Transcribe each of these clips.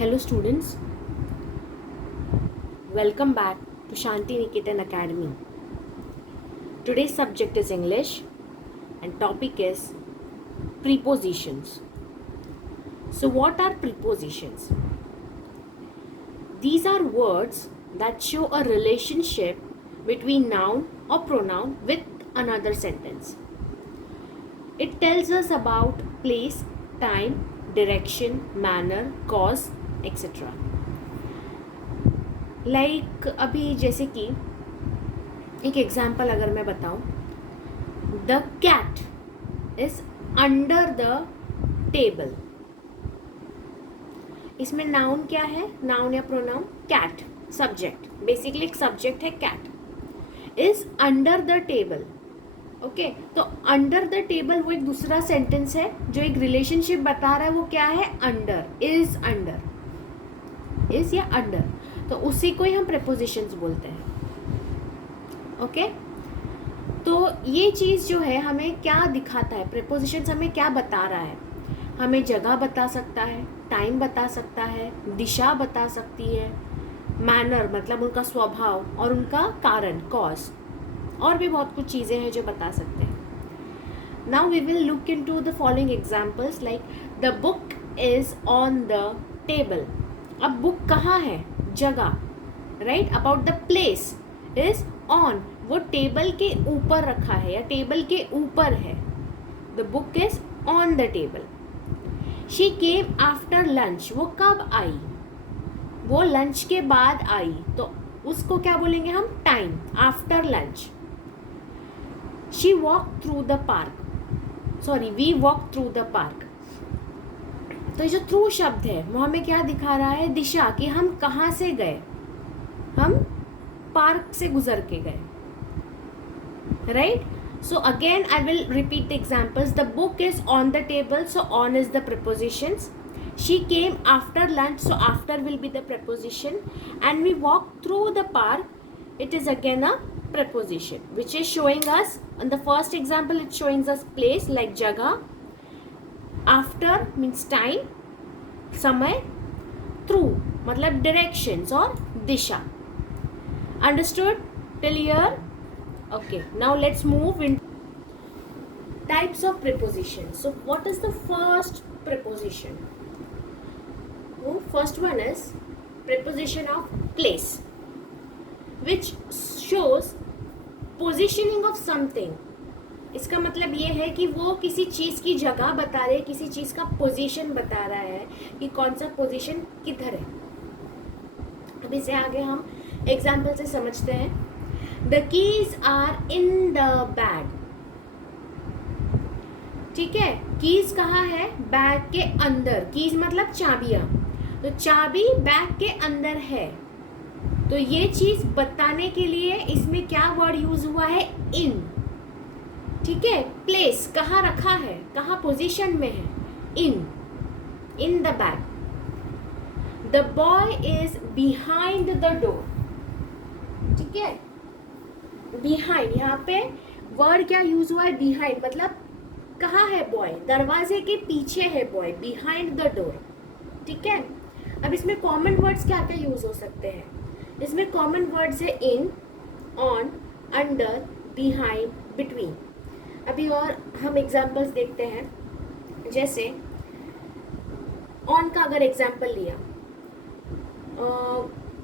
Hello students, welcome back to Shanti Niketan Academy. Today's subject is English and topic is prepositions. So what are prepositions? These are words that show a relationship between noun or pronoun with another sentence. It tells us about place, time, direction, manner, cause, etc. Like अभी जैसे कि एक example अगर मैं बताऊं, the cat is under the table. इसमें noun क्या है, नाउन या प्रोनाउन? कैट. सब्जेक्ट, बेसिकली एक सब्जेक्ट है cat. Is under the table. Okay, तो अंडर द टेबल वो एक दूसरा सेंटेंस है जो एक रिलेशनशिप बता रहा है. वो क्या है? अंडर. इज अंडर, इज या अंडर, तो उसी को ही हम प्रेपोजिशंस बोलते हैं. ओके, तो ये चीज़ जो है हमें क्या दिखाता है? प्रेपोजिशंस हमें क्या बता रहा है? हमें जगह बता सकता है, टाइम बता सकता है, दिशा बता सकती है, मैनर मतलब उनका स्वभाव और उनका कारण, कॉज, और भी बहुत कुछ चीज़ें हैं जो बता सकते हैं. Now we will look into the following examples. Like the book is on the table. अब बुक कहाँ है? जगह. Right. About the place is on, वो टेबल के ऊपर रखा है या टेबल के ऊपर है. The book is on the table. She came after lunch. वो कब आई? वो लंच के बाद आई, तो उसको क्या बोलेंगे हम? Time. After lunch. She walk through the park. Sorry, we walk through the park. तो ये जो थ्रू शब्द है वो हमें क्या दिखा रहा है? दिशा, कि हम कहाँ से गए. हम पार्क से गुजर के गए. Right. So again I will repeat the examples. The book is on the table, so on is the prepositions. She came after lunch, so after will be the preposition. And we walked through the park, it is again a preposition which is showing us, in the first example it's showing us place like jagah, after means time, समय, through मतलब directions और दिशा. Understood till here? Okay, now let's move in types of prepositions. So what is the first preposition? First one is preposition of place, which shows positioning of something. इसका मतलब ये है कि वो किसी चीज़ की जगह बता रहे, किसी चीज़ का पोजीशन बता रहा है कि कौन सा पोजीशन किधर है. अब इसे आगे हम एग्जाम्पल से समझते हैं. The keys are in the bag. ठीक है, कीज कहाँ है? बैग के अंदर. कीज मतलब चाबियां, तो चाबी बैग के अंदर है. तो ये चीज बताने के लिए इसमें क्या वर्ड यूज हुआ है? इन. ठीक है. प्लेस कहाँ रखा है, कहाँ पोजीशन में है? इन the bag. The boy is behind the door. ठीक है, बिहाइंड, यहाँ पे वर्ड क्या यूज हुआ है? बिहाइंड, मतलब कहाँ है बॉय? दरवाजे के पीछे है बॉय. Behind the door. ठीक है. अब इसमें कॉमन वर्ड्स क्या क्या यूज हो सकते हैं? इसमें कॉमन वर्ड्स है इन, ऑन, अंडर, बिहाइंड, बिटवीन. अभी और हम एग्जांपल्स देखते हैं. जैसे ऑन का अगर एग्जांपल लिया,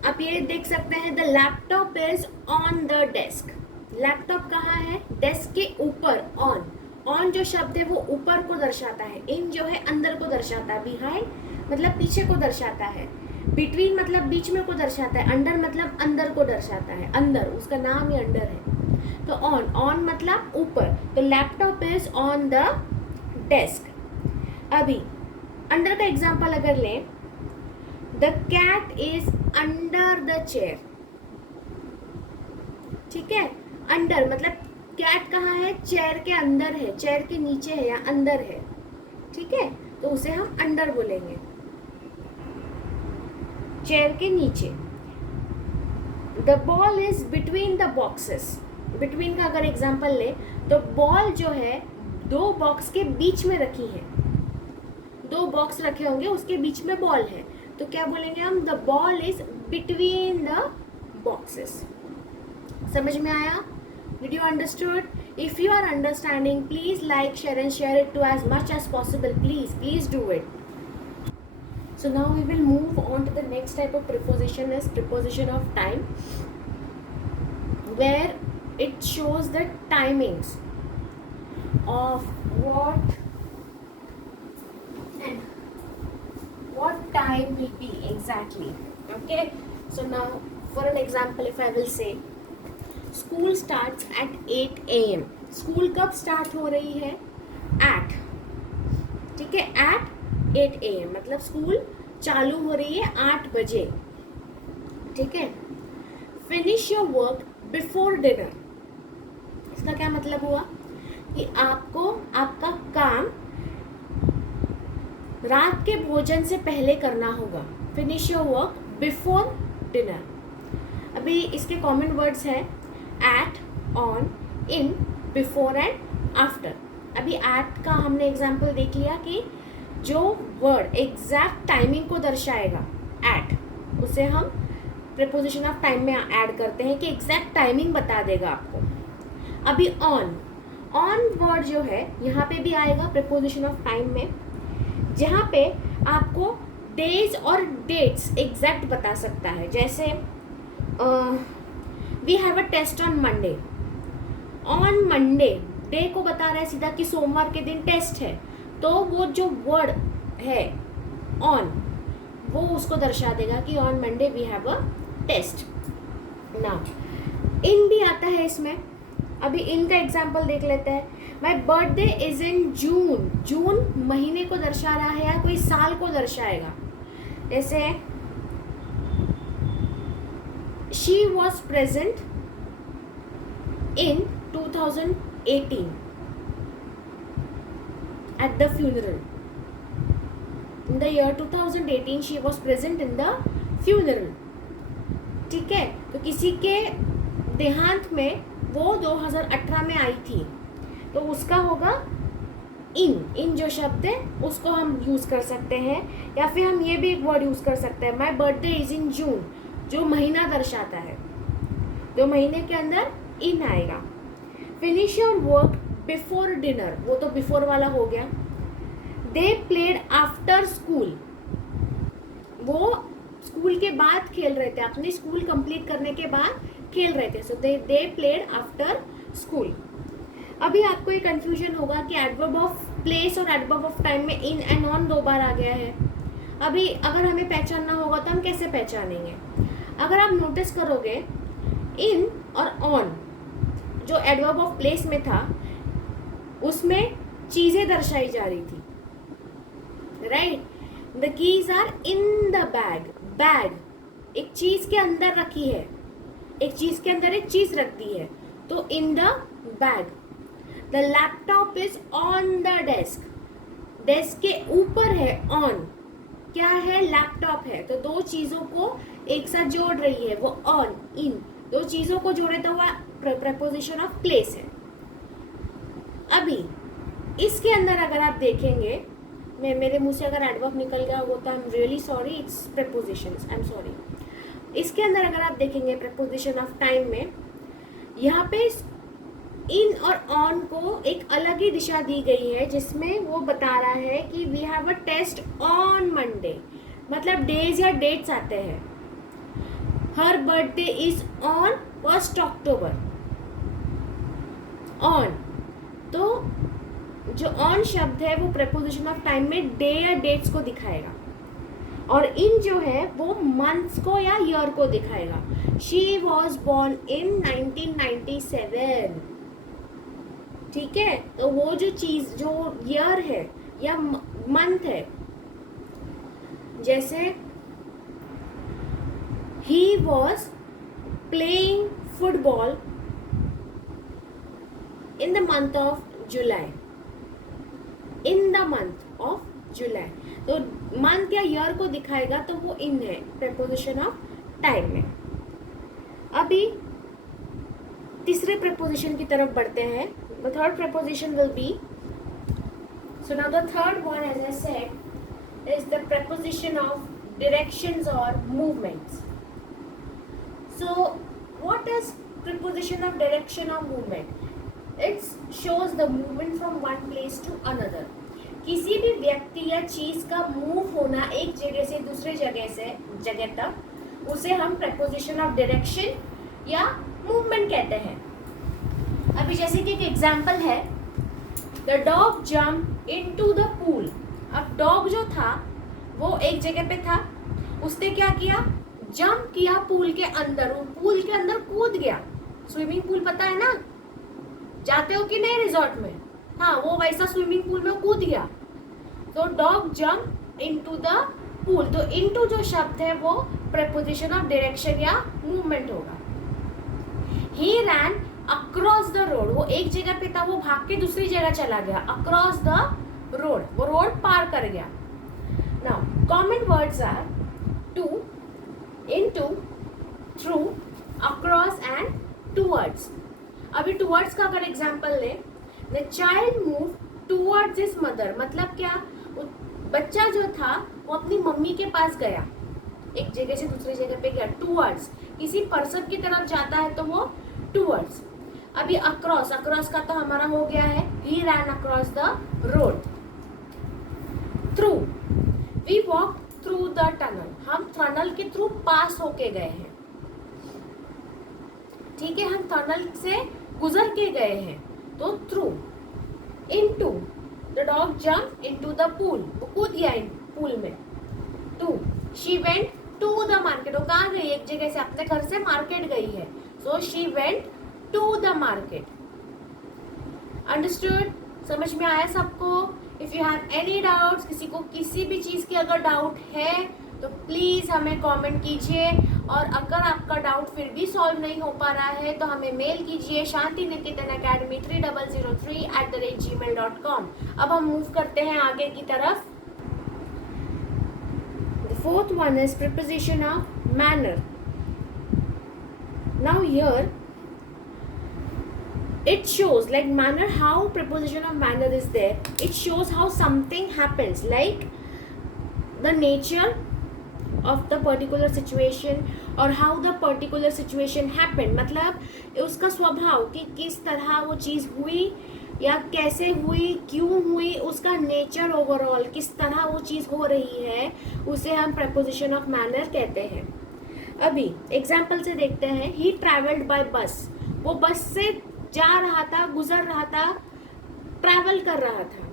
आप ये देख सकते हैं, the laptop is on the desk. Laptop कहाँ है? डेस्क के ऊपर. ऑन जो शब्द है वो ऊपर को दर्शाता है. इन जो है अंदर को दर्शाता है. बिहाइंड मतलब पीछे को दर्शाता है. बिटवीन मतलब बीच में को दर्शाता है. अंडर मतलब अंदर को दर्शाता है. अंदर, उसका नाम ही अंडर है. तो ऑन मतलब ऊपर. तो laptop is on the desk. अभी अंडर का एग्जांपल अगर लें, the cat is under the chair. ठीक है. अंडर मतलब कैट कहाँ है? चेयर के अंदर है, चेयर के नीचे है या अंदर है. ठीक है, तो उसे हम अंडर बोलेंगे, चेयर के नीचे. The ball is between the boxes. Between का अगर एग्जांपल ले, तो बॉल जो है दो बॉक्स के बीच में रखी है. दो बॉक्स रखे होंगे, उसके बीच में बॉल है, तो क्या बोलेंगे हम, the ball is between the boxes. समझ में आया? Did you understood? If you are understanding, please like, share and share it to as much as possible, please do it. So now we will move on to the next type of preposition, is preposition of time, where it shows the timings of what and what time will be exactly. Okay, so now for an example, if I will say school starts at 8 AM. School कब start हो रही है? at, ठीक है, at 8 AM, मतलब school चालू हो रही है 8 बजे. ठीक है. Finish your work before dinner. इसका क्या मतलब हुआ कि आपको आपका काम रात के भोजन से पहले करना होगा. Finish your work before dinner. अभी इसके कॉमन वर्ड्स हैं at, on, in, before and after. अभी एट का हमने एग्जाम्पल देख लिया कि जो वर्ड एग्जैक्ट टाइमिंग को दर्शाएगा एट, उसे हम प्रीपोजिशन ऑफ टाइम में ऐड करते हैं कि एग्जैक्ट टाइमिंग बता देगा आपको. अभी ऑन, ऑन वर्ड जो है यहाँ पे भी आएगा प्रीपोजिशन ऑफ टाइम में, जहाँ पे आपको डेज और डेट्स एग्जैक्ट बता सकता है. जैसे we have a test on Monday. On Monday, day को बता रहा है सीधा कि सोमवार के दिन टेस्ट है, तो वो जो वर्ड है ऑन, वो उसको दर्शा देगा कि on Monday we have a test. Now in भी आता है इसमें. अभी इन का एग्जाम्पल देख लेते हैं. माई बर्थडे इज इन जून. जून महीने को दर्शा रहा है या कोई साल को दर्शाएगा. जैसे she was present in 2018 at the funeral. In the year 2018 she was present in the funeral. ठीक है. तो किसी के देहांत में वो 2018 में आई थी, तो उसका होगा इन जो शब्द है उसको हम यूज़ कर सकते हैं. या फिर हम ये भी एक वर्ड यूज़ कर सकते हैं, माई बर्थडे इज इन जून, जो महीना दर्शाता है, जो महीने के अंदर इन आएगा. Finish your work before dinner, वो तो बिफोर वाला हो गया. दे प्लेड आफ्टर स्कूल, वो स्कूल के बाद खेल रहे थे, अपने स्कूल कंप्लीट करने के बाद खेल रहे थे. सो दे प्लेड आफ्टर स्कूल. अभी आपको ये कंफ्यूजन होगा कि एडवर्ब ऑफ प्लेस और एडवर्ब ऑफ टाइम में इन एंड ऑन 2 बार आ गया है. अभी अगर हमें पहचानना होगा तो हम कैसे पहचानेंगे? अगर आप नोटिस करोगे, इन और ऑन जो एडवर्ब ऑफ प्लेस में था उसमें चीज़ें दर्शाई जा रही थी. Right. The keys are in the bag. Bag एक चीज़ के अंदर रखी है, एक चीज़ के अंदर एक चीज़ रख दी है, तो इन the bag. The laptop is on the desk. Desk के ऊपर है ऑन, क्या है? लैपटॉप है. तो 2 चीज़ों को एक साथ जोड़ रही है, वो ऑन, इन, 2 चीज़ों को जोड़े तो वह प्रपोजिशन ऑफ प्लेस है. अभी इसके अंदर अगर आप देखेंगे, मेरे मुंह से अगर एडवर्ब निकल गया वो तो I am really sorry, it's propositions, I am sorry. इसके अंदर अगर आप देखेंगे प्रपोजिशन ऑफ टाइम में, यहाँ पे इन और ऑन को एक अलग ही दिशा दी गई है, जिसमें वो बता रहा है कि we have a test on Monday, मतलब डेज या डेट्स आते हैं. Her birthday is on 1 October. On, तो जो ऑन शब्द है वो प्रपोजिशन ऑफ टाइम में डे या डेट्स को दिखाएगा, और इन जो है वो मंथ्स को या ईयर को दिखाएगा. She was born in 1997. ठीक है. तो वो जो चीज़, जो ईयर है या मंथ है, जैसे he was playing football in the month of July. In the month of July. तो मंथ या ईयर को दिखाएगा तो वो इन है प्रपोजिशन ऑफ टाइम में. अभी तीसरे प्रपोजिशन की तरफ बढ़ते हैं. The third preposition will be, so now the third one, as I said, is the preposition of directions or movements. So what is preposition of direction or movement? It shows the movement from one place to another. किसी भी व्यक्ति या चीज का move होना एक जगह से दूसरे जगह तक, उसे हम preposition of direction या movement कहते हैं. अभी जैसे कि एक एग्जाम्पल है, the dog jump into the pool. अब डॉग जो था वो एक जगह पे था, उसने क्या किया, जंप किया पूल के अंदर, वो पूल के अंदर कूद गया. स्विमिंग पूल पता है ना, जाते हो कि नहीं रिजॉर्ट में, हाँ वो वैसा स्विमिंग पूल में कूद गया. तो dog jump into the pool. तो इनटू जो शब्द है वो प्रेपोजिशन ऑफ डायरेक्शन या मूवमेंट होगा. ही रैन अक्रॉस द रोड. वो एक जगह पे था, वो भाग के दूसरी जगह चला गया. अक्रॉस द रोड, वो रोड पार कर गया. Now common words are to, into, through, across and towards. अभी टूवर्ड्स का अगर एग्जांपल ले, the child move towards his mother. मतलब क्या, बच्चा जो था वो अपनी मम्मी के पास गया, एक जगह से दूसरी जगह पे गया. टूवर्ड्स किसी पर्सन की तरफ जाता है तो वो टूवर्ड्स. अभी अक्रॉस, अक्रॉस का तो हमारा हो गया है, he ran across the road. Through, we walk through the tunnel. हम टनल के थ्रू पास होके गए हैं. ठीक है, हम टनल से गुजर के गए हैं, तो through. Into, the dog jump into the pool. वो कूद गया पूल में. To, she went to the market. वो कहाँ गई, एक जगह से अपने घर से मार्केट गई है. So she went to the market. Understood? समझ में आया सबको? If you have any doubts, किसी को किसी भी चीज की अगर डाउट है तो प्लीज हमें कमेंट कीजिए. और अगर आपका डाउट फिर भी सॉल्व नहीं हो पा रहा है तो हमें मेल कीजिए shantiniketan academy 3003@gmail.com. अब हम मूव करते हैं आगे की तरफ. The fourth one is preposition of manner. Now here it shows like manner, how preposition of manner is there. It shows how something happens, like the nature of the particular situation or how the particular situation happened. मतलब उसका स्वभाव कि किस तरह वो चीज़ हुई या कैसे हुई, क्यों हुई, उसका नेचर ओवरऑल किस तरह वो चीज़ हो रही है, उसे हम preposition of manner कहते हैं. अभी एग्जाम्पल से देखते हैं. ही ट्रैवल्ड बाय बस. वो बस से जा रहा था, गुजर रहा था, ट्रैवल कर रहा था.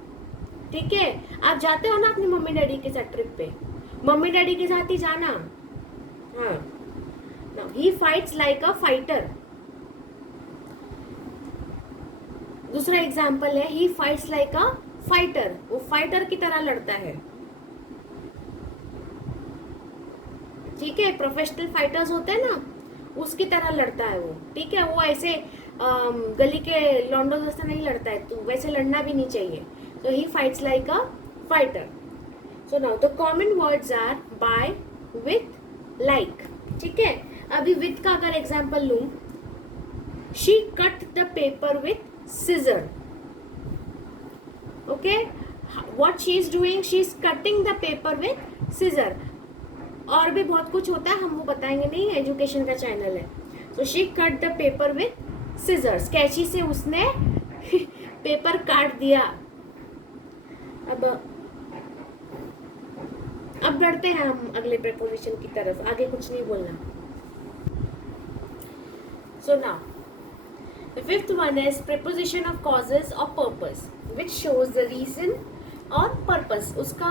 ठीक है, आप जाते हो ना अपनी मम्मी डैडी के साथ ट्रिप पे, मम्मी डैडी के साथ ही जाना. हाँ. Now he fights like a fighter. दूसरा एग्जाम्पल है, ही फाइट्स लाइक अ फाइटर. वो फाइटर की तरह लड़ता है. ठीक है, प्रोफेशनल फाइटर्स होते हैं ना, उसकी तरह लड़ता है वो. ठीक है, वो ऐसे गली के लॉन्डो जैसे नहीं लड़ता है, तो वैसे लड़ना भी नहीं चाहिए. तो he fights like a fighter. So now the common words are by, with, like. ठीक है, अभी विथ का अगर एग्जाम्पल लूं, she cut the paper with scissor. Okay, what she is doing, she is cutting the paper with scissor. और भी बहुत कुछ होता है, हम वो बताएंगे नहीं, एजुकेशन का चैनल है. So she cut the paper with scissors. कैंची से उसने पेपर काट दिया. अब बढ़ते हैं हम अगले प्रेपोजिशन की तरफ. आगे कुछ नहीं बोलना. So now the fifth one is preposition of causes और purpose, which shows the reason और पर्पस. उसका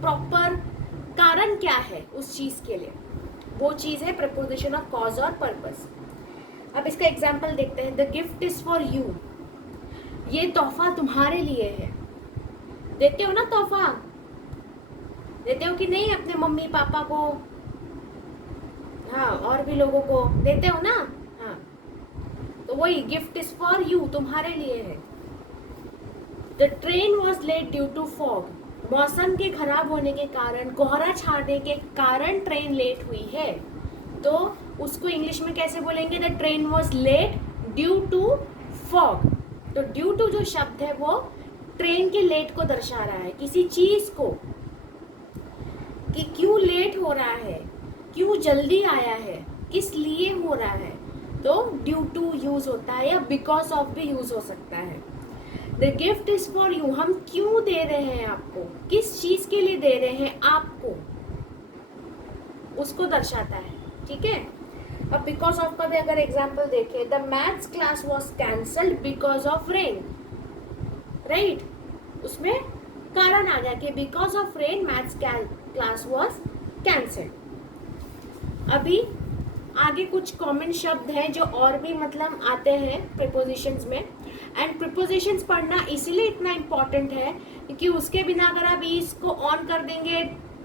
प्रॉपर कारण क्या है उस चीज के लिए, वो चीज है प्रेपोजिशन ऑफ कॉज और पर्पस. अब इसका एग्जाम्पल देखते हैं. The gift is for you. ये तोहफा तुम्हारे लिए है. देते हो ना तोहफा, देते हो कि नहीं अपने मम्मी पापा को, हाँ, और भी लोगों को देते हो ना. हाँ, तो वही गिफ्ट इज फॉर यू, तुम्हारे लिए है. The train was late due to fog. मौसम के खराब होने के कारण, कोहरा छाने के कारण ट्रेन लेट हुई है. तो उसको इंग्लिश में कैसे बोलेंगे? The train was late due to fog. तो ड्यू टू जो शब्द है वो ट्रेन के लेट को दर्शा रहा है, किसी चीज को, कि क्यों लेट हो रहा है, क्यों जल्दी आया है, किस लिए हो रहा है, तो ड्यू टू यूज होता है या बिकॉज ऑफ भी यूज हो सकता है। The gift is for you, हम क्यों दे रहे हैं आपको, किस चीज के लिए दे रहे हैं आपको, उसको दर्शाता है। ठीक है। अब बिकॉज ऑफ का भी अगर एग्जाम्पल देखें, the maths class was cancelled because of rain, right, उसमें कारण आ गया कि because of rain maths class was cancelled. अभी आगे कुछ कॉमन शब्द हैं जो और भी मतलब आते हैं प्रीपोजिशंस में, एंड प्रीपोजिशंस पढ़ना इसीलिए इतना इम्पॉर्टेंट है क्योंकि उसके बिना अगर आप इज को ऑन कर देंगे,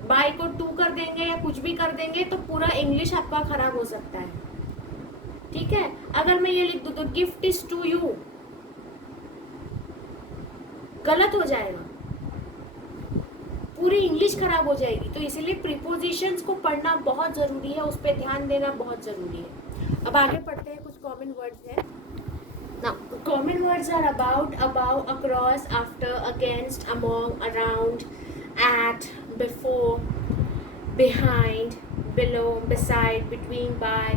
बाय को टू कर देंगे या कुछ भी कर देंगे तो पूरा इंग्लिश आपका खराब हो सकता है। ठीक है। अगर मैं ये लिख दूं तो गिफ्ट इज टू यू, गलत हो जाएगा, पूरी इंग्लिश खराब हो जाएगी। तो इसीलिए प्रीपोजिशंस को पढ़ना बहुत जरूरी है, उस पर ध्यान देना बहुत जरूरी है। अब आगे पढ़ते हैं, कुछ कॉमन वर्ड्स हैं। Now, common words are about, above, across, after, against, among, around, at, before, behind, below, beside, between, by,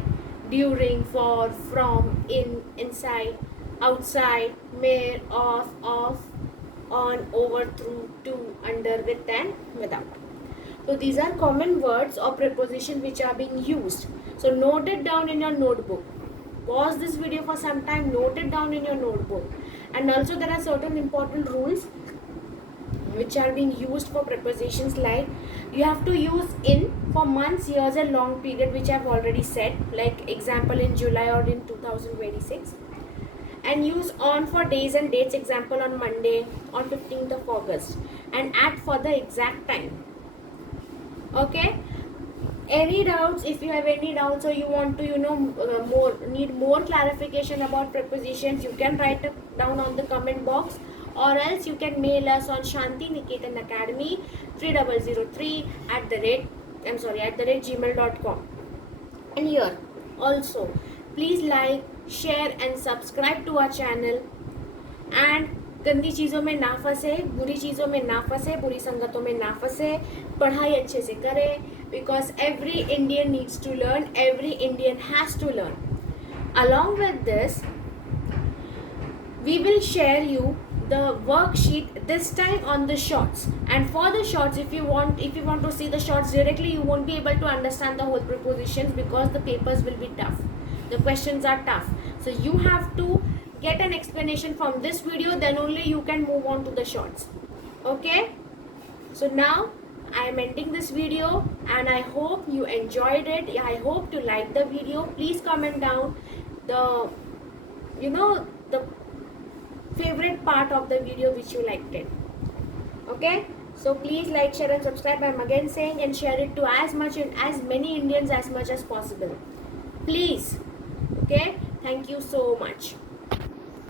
during, for, from, in, inside, outside, near, off, on, over, through, to, under, with, and without. So these are common words or prepositions which are being used. So note it down in your notebook. Pause this video for some time, note it down in your notebook. And also there are certain important rules which are being used for prepositions, like you have to use in for months, years and long period, which I've already said, like example in July or in 2026. And use on for days and dates, example on Monday on 15th of August. And at for the exact time. Okay. Any doubts? If you have any doubts or you want to need more clarification about prepositions, you can write it down on the comment box, or else you can mail us on Shanti Niketan Academy 3003 @gmail.com. And here also please like, share and subscribe to our channel, and गंदी चीज़ों में ना फंसे, बुरी चीज़ों में ना फंसे, बुरी संगतों में ना फंसे, पढ़ाई अच्छे से करें, because every Indian needs to learn, every Indian has to learn. Along with this, we will share you the worksheet, this time on the shorts. And for the shorts, if you want to see the shorts directly, you won't be able to understand the whole prepositions because the papers will be tough. The questions are tough. So you have to get an explanation from this video, then only you can move on to the shorts. Okay? So now I am ending this video and I hope you enjoyed it. I hope to like the video. Please comment down the favorite part of the video which you liked it. Okay? So please like, share and subscribe. I am again saying, and share it to as many Indians as much as possible. Please. Okay? Thank you so much.